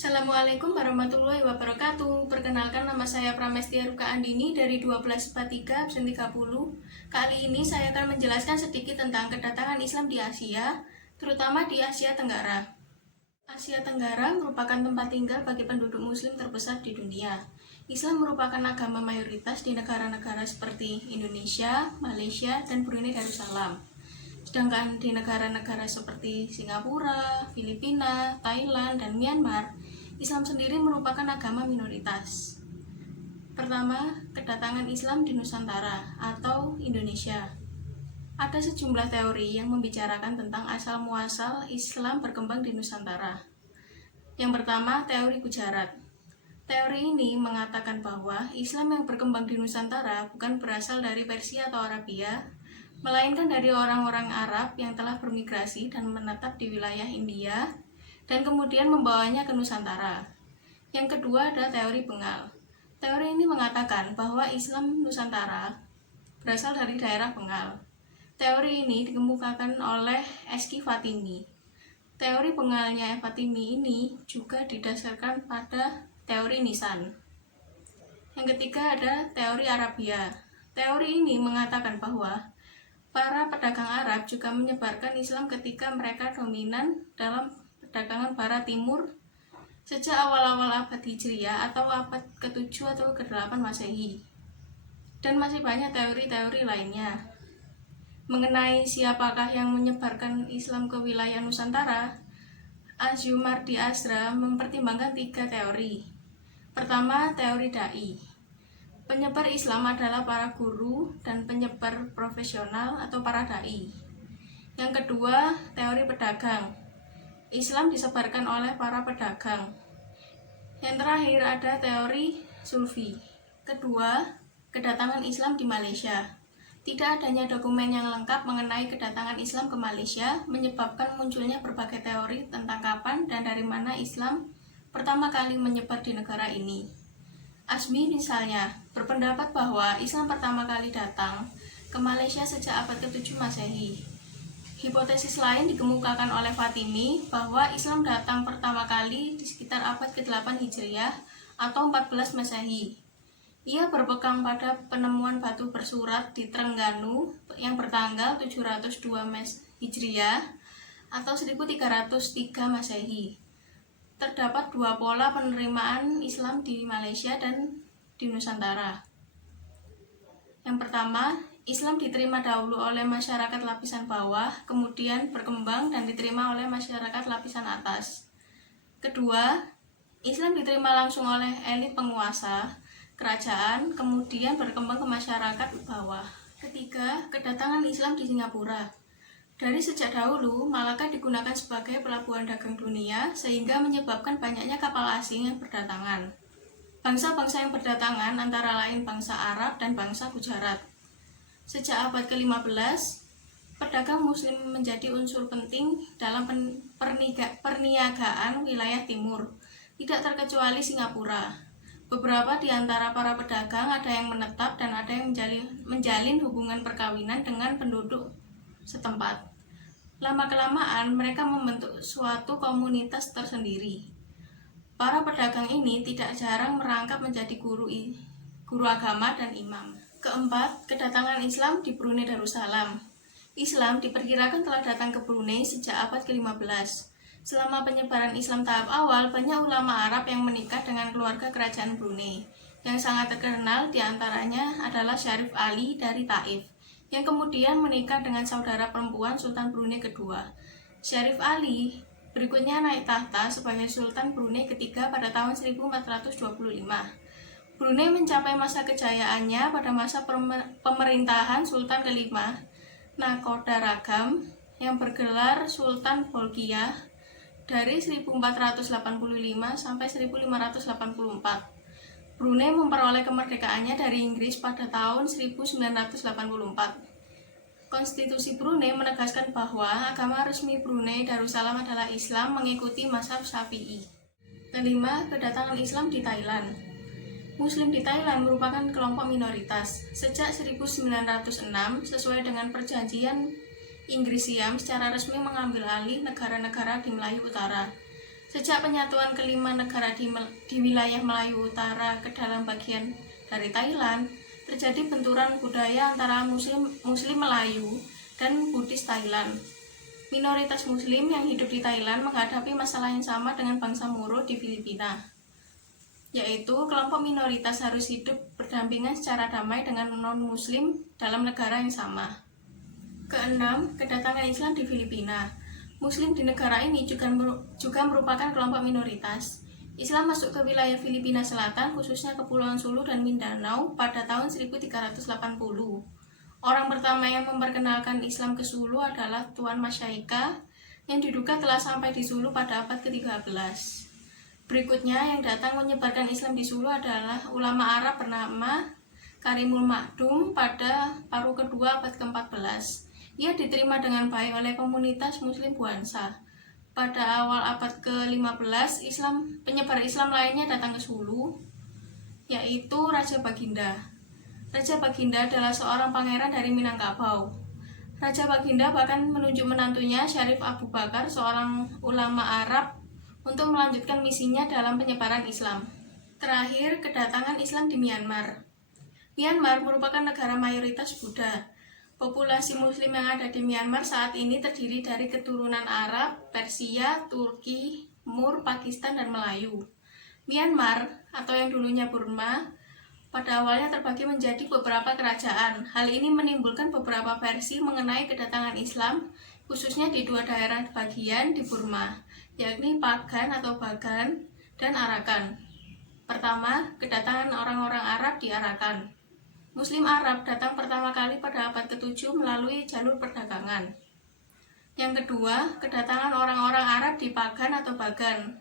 Assalamualaikum warahmatullahi wabarakatuh. Perkenalkan, nama saya Pramestia Ruka Andini dari 1243 absen 30. Kali ini saya akan menjelaskan sedikit tentang kedatangan Islam di Asia, terutama di Asia Tenggara. Asia Tenggara merupakan tempat tinggal bagi penduduk muslim terbesar di dunia. Islam merupakan agama mayoritas di negara-negara seperti Indonesia, Malaysia, dan Brunei Darussalam. Sedangkan di negara-negara seperti Singapura, Filipina, Thailand, dan Myanmar, Islam sendiri merupakan agama minoritas. Pertama, kedatangan Islam di Nusantara atau Indonesia. Ada sejumlah teori yang membicarakan tentang asal-muasal Islam berkembang di Nusantara. Yang pertama, teori Gujarat. Teori ini mengatakan bahwa Islam yang berkembang di Nusantara bukan berasal dari Persia atau Arabia, melainkan dari orang-orang Arab yang telah bermigrasi dan menetap di wilayah India dan kemudian membawanya ke Nusantara. Yang kedua ada teori Bengal. Teori ini mengatakan bahwa Islam Nusantara berasal dari daerah Bengal. Teori ini dikemukakan oleh Eski Fatimi. Teori Bengalnya Fatimi ini juga didasarkan pada teori Nisan. Yang ketiga ada teori Arabia. Teori ini mengatakan bahwa para pedagang Arab juga menyebarkan Islam ketika mereka dominan dalam perdagangan Barat Timur sejak awal-awal abad Hijriah atau abad ke-7 atau ke-8 Masehi. Dan masih banyak teori-teori lainnya. Mengenai siapakah yang menyebarkan Islam ke wilayah Nusantara, Asyumardi Azra mempertimbangkan 3 teori. Pertama, teori Dai. Penyebar Islam adalah para guru dan penyebar profesional atau para dai. Yang kedua, teori pedagang. Islam disebarkan oleh para pedagang. Yang terakhir ada teori Sufi. Kedua, kedatangan Islam di Malaysia. Tidak adanya dokumen yang lengkap mengenai kedatangan Islam ke Malaysia menyebabkan munculnya berbagai teori tentang kapan dan dari mana Islam pertama kali menyebar di negara ini. Asmi misalnya berpendapat bahwa Islam pertama kali datang ke Malaysia sejak abad ke-7 Masehi. Hipotesis lain dikemukakan oleh Fatimi bahwa Islam datang pertama kali di sekitar abad ke-8 Hijriah atau 14 Masehi. Ia berpegang pada penemuan batu bersurat di Terengganu yang bertanggal 702 Hijriah atau 1303 Masehi. Terdapat 2 pola penerimaan Islam di Malaysia dan di Nusantara. Yang pertama, Islam diterima dahulu oleh masyarakat lapisan bawah, kemudian berkembang dan diterima oleh masyarakat lapisan atas. Kedua, Islam diterima langsung oleh elit penguasa, kerajaan, kemudian berkembang ke masyarakat bawah. Ketiga, kedatangan Islam di Singapura. Dari sejak dahulu, Malaka digunakan sebagai pelabuhan dagang dunia sehingga menyebabkan banyaknya kapal asing yang berdatangan. Bangsa-bangsa yang berdatangan antara lain bangsa Arab dan bangsa Gujarat. Sejak abad ke-15, pedagang muslim menjadi unsur penting dalam perniagaan wilayah timur, tidak terkecuali Singapura. Beberapa di antara para pedagang ada yang menetap dan ada yang menjalin hubungan perkawinan dengan penduduk setempat. Lama-kelamaan mereka membentuk suatu komunitas tersendiri. Para pedagang ini tidak jarang merangkap menjadi guru agama dan imam. Keempat, kedatangan Islam di Brunei Darussalam. Islam diperkirakan telah datang ke Brunei sejak abad ke-15. Selama penyebaran Islam tahap awal, banyak ulama Arab yang menikah dengan keluarga kerajaan Brunei. Yang sangat terkenal diantaranya adalah Syarif Ali dari Taif, yang kemudian menikah dengan saudara perempuan Sultan Brunei kedua. Syarif Ali berikutnya naik tahta sebagai Sultan Brunei ketiga pada tahun 1425. Brunei mencapai masa kejayaannya pada masa pemerintahan Sultan kelima, Nakhoda Ragam, yang bergelar Sultan Bolkiah dari 1485 sampai 1584. Brunei memperoleh kemerdekaannya dari Inggris pada tahun 1984. Konstitusi Brunei menegaskan bahwa agama resmi Brunei Darussalam adalah Islam mengikuti mazhab Syafi'i. Kelima, kedatangan Islam di Thailand. Muslim di Thailand merupakan kelompok minoritas. Sejak 1906, sesuai dengan perjanjian Inggris Siam secara resmi mengambil alih negara-negara di Melayu Utara. Sejak penyatuan kelima negara di wilayah Melayu Utara ke dalam bagian dari Thailand, terjadi benturan budaya antara Muslim Melayu dan Buddhis Thailand. Minoritas Muslim yang hidup di Thailand menghadapi masalah yang sama dengan bangsa Moro di Filipina, yaitu kelompok minoritas harus hidup berdampingan secara damai dengan non-Muslim dalam negara yang sama. Keenam, kedatangan Islam di Filipina. Muslim di negara ini juga merupakan kelompok minoritas. Islam masuk ke wilayah Filipina Selatan, khususnya Kepulauan Sulu dan Mindanao pada tahun 1380. Orang pertama yang memperkenalkan Islam ke Sulu adalah Tuan Masyaika, yang diduga telah sampai di Sulu pada abad ke-13. Berikutnya yang datang menyebarkan Islam di Sulu adalah ulama Arab bernama Karimul Makdum pada paruh kedua abad ke-14. Ia diterima dengan baik oleh komunitas Muslim Buansa. Pada awal abad ke-15, penyebar Islam lainnya datang ke Sulu, yaitu Raja Baginda. Raja Baginda adalah seorang pangeran dari Minangkabau. Raja Baginda bahkan menunjuk menantunya Syarif Abu Bakar, seorang ulama Arab, untuk melanjutkan misinya dalam penyebaran Islam. Terakhir, kedatangan Islam di Myanmar. Myanmar merupakan negara mayoritas Buddha. Populasi Muslim yang ada di Myanmar saat ini terdiri dari keturunan Arab, Persia, Turki, Mur, Pakistan, dan Melayu. Myanmar, atau yang dulunya Burma, pada awalnya terbagi menjadi beberapa kerajaan. Hal ini menimbulkan beberapa versi mengenai kedatangan Islam, khususnya di dua daerah bagian di Burma, yakni Pagan atau Bagan dan Arakan. Pertama, kedatangan orang-orang Arab di Arakan. Muslim Arab datang pertama kali pada abad ke-7 melalui jalur perdagangan. Yang kedua, kedatangan orang-orang Arab di Pagan atau Bagan.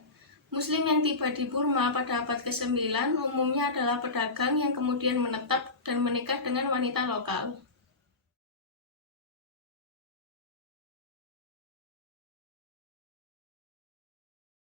Muslim yang tiba di Burma pada abad ke-9 umumnya adalah pedagang yang kemudian menetap dan menikah dengan wanita lokal.